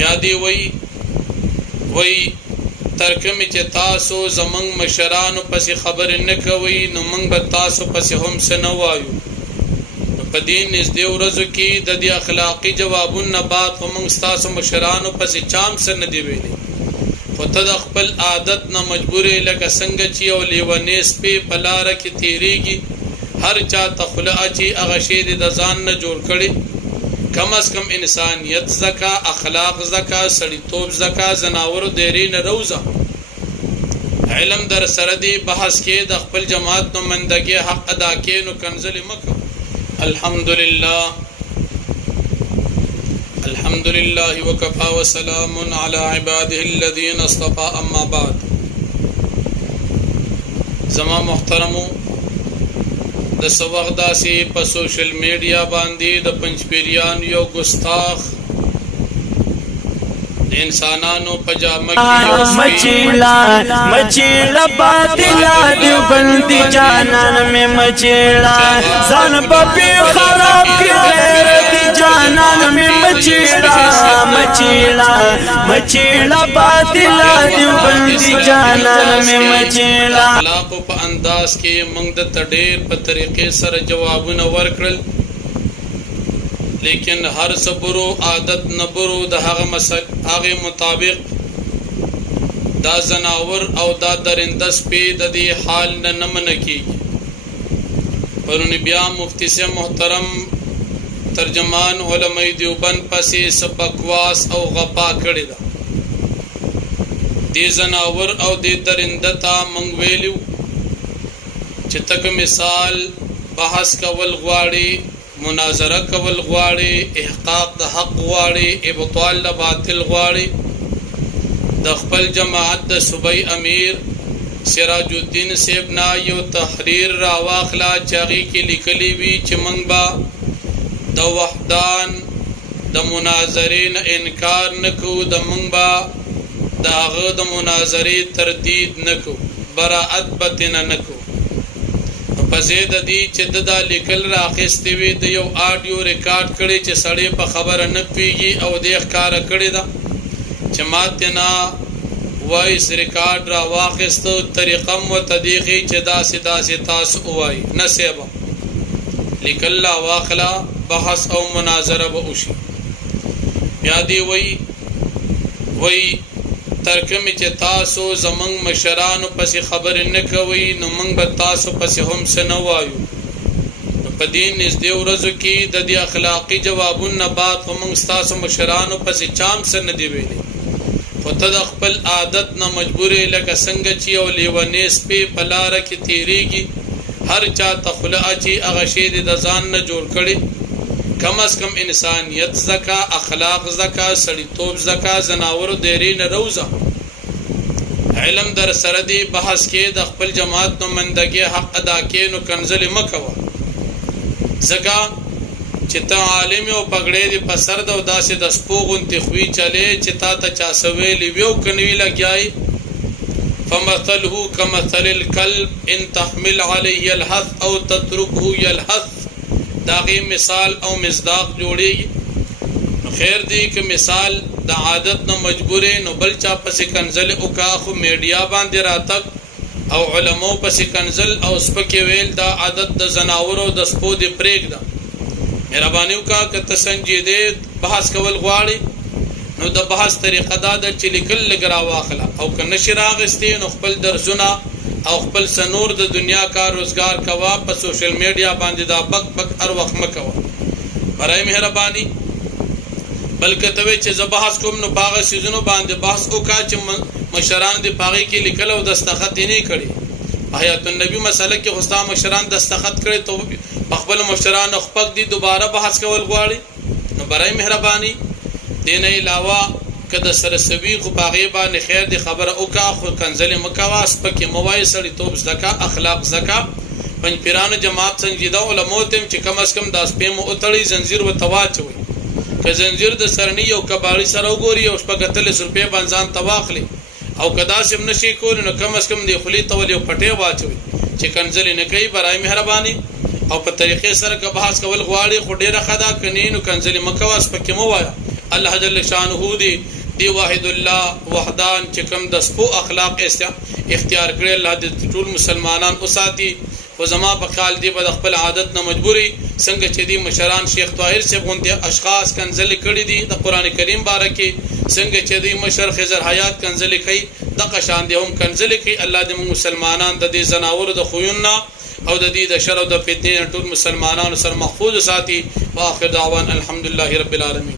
بیا دی وی ترکمی چې تاسو زمنګ مشرانو پسې خبر نه کوي نو موږ به تاسو پسې هم څه نه وایو. په دې نږدې ورځو کې د دې اخلاقي جوابونه بعد خو موږ ستاسو مشرانو پسې چام څه نه دی ویلي، خو ته د خپل عادت نه مجبورې لکه څنګه چې یو لیونی سپی په لاره کې تېرېږي هر چا ته خوله اچي هغه شی دې د ځان نه جوړ کړي. کم از کم انسانیت زکا، اخلاق زکا، سړیتوب زکا، زناورو دیری نه روزه. علم در سره دی بحث کې د خپل جماعت نمائندګي حق ادا کې نو کنځلې مکو. الحمدلله وکفى وسلام على عباده الذين اصطفى. اما بعد، زما محترمو د سوغ داسي په سوشل میډیا باندې د پنځپیریان یو ګستاخ انسانانو پجامه کې مچیلا باطلا دی بندي جانان میں مچیلا ځان په خراب کړي جانان میں مچیلا باطلا دی بندي جانان میں مچیلا. اخلاق په انداز کې موږ د تډیر په طریقې سره جوابونه ورکړل، لیکن هر صبرو عادت نبرو د هغه مطابق دا زناور او دا درنده سپی د دې حال نه منع کیږي. پرونی بیا مفتی سے محترم ترجمان علماء دیوبند پسې سبکواس او غپا کړی دا. دې زناور او دې درنده ته موږ ویلو چې تک مثال بحث کول غواړي، مناظره کول غواړي، احقاق د حق غواړي، ابطال د باطل غواړي، د خپل جماعت د صوبای امیر سراج الدین صاحب نا یو تحریر را واخلا چاغي کې لیکلي وی چې موږ با د وحدان د مناظرین انکار نکو، د موږ با داغه د مناظرې تردید نکو، براءت بتنه نکو. پزید دی چې د لیکل راخستې وي د یو آډیو ریکارډ کړي چې سړی په خبره نه پیږي او د ښکار کړي دا چې ماتنا وایس ریکارډ را واخستو طریقه مو تدیخي چې داسې تاسو وای نه سیبا لیکل لا واخلا بحث او مناظره به وشي. بیا دی وی ترکمی چې تاسو زمنګ مشرانو پسې خبر نه کوي نو موږ به تاسو پسې هم څه نه وایو. په دې نږدې ورځو کې د دې اخلاقي جوابونه بعد خو موږ ستاسو مشرانو پسې چام څه نه دی ویلي، خو ته د خپل عادت نه مجبورې لکه څنګه چې یو لیونی سپی په لاره کې تېرېږي هر چا ته خوله اچي هغه شی دې د ځان نه جوړ کړي. کم از کم انسانیت زکا، اخلاق زکا، سړیتوب زکا، زناورو دیری نه روزه. علم در سره دی بحث کې د خپل جماعت نمائندګي حق ادا کې نو کنځلې مکوه. زکا چې ته عالم او پګړې دی په سر د داسې د سپوغون تخوي چلے چې تا ته چا سویلی ویو کنوي لګیای. فمثله كمثل الكلب ان تحمل عليه يلهث او تتركه يلهث. داغي مثال او مصداق جوړيږي. خیر دی که مثال د عادت نه مجبورې نو بل چا پسې کنزل او کا خو میډیا باندې راتک او علماء پسې کنزل او سپکې ویل دا عادت د زناورو د سپو دی پرېږده. مهرباني وکړه که ته سنجیدې بحث کول غواړې نو د بحث طریقه دا ده چې لیکل لږ راواخله او که نشي راغستې نو خپل درسونه او خپل سنور د دنیا کار روزګار کوا. په سوشل میډیا باندې دا بک هر وخت مکوا برای مهرباني. بلکې ته چې زه بحث کوم نو باغ سيزونو باندې بحث وکړه چې مشران دی پاغي کې لیکل او دستخط نه کړي. حیات النبی مسله کې خو ستا مشران دستخط کړي ته خپل مشران خپل دي دوباره بحث کول غواړي نو برای مهرباني. دین علاوه کده سرسوي خو باغې باندې خیر دی خبره وکړه خو کنځلې مکوا سپکې موای سړی توپ زکا اخلاق زکا. پنځ پیرانو جماعت سنجیده علماء تم چې کم از کم داس پېم او تړي زنجیر و تواچوي که زنجیر د سرنی یو کباړي سره وګوري او شپږتل روپے باندې تواخلي او کدا سم نشي کول نو کم از کم دی خلی تول یو پټه واچوي چې کنځلې نه کوي. برای مهرباني او په طریقې سره که بحث کول غواړي خو ډیره خدا کني نو کنځلې مکوا سپکې موای الله جل شانه دی واحد الله وحدان چې کوم د سپو اخلاق اختیار کړي الله دې ټول مسلمانان اوساتي و زما په خیال دی په خپل عادت نه مجبوري څنګه چې دی مشران شیخ طاهر صاحب غونډه اشخاص کنزل کړي دي د قران کریم بارکه څنګه چې دی مشر خضر حیات کنزل کوي د قشان دي هم کنزل کوي الله دې مسلمانان د دې زناور د خوینا او د دې د شر او د فتنې ټول مسلمانانو سره محفوظ ساتي واخر دعوان الحمدلله رب العالمین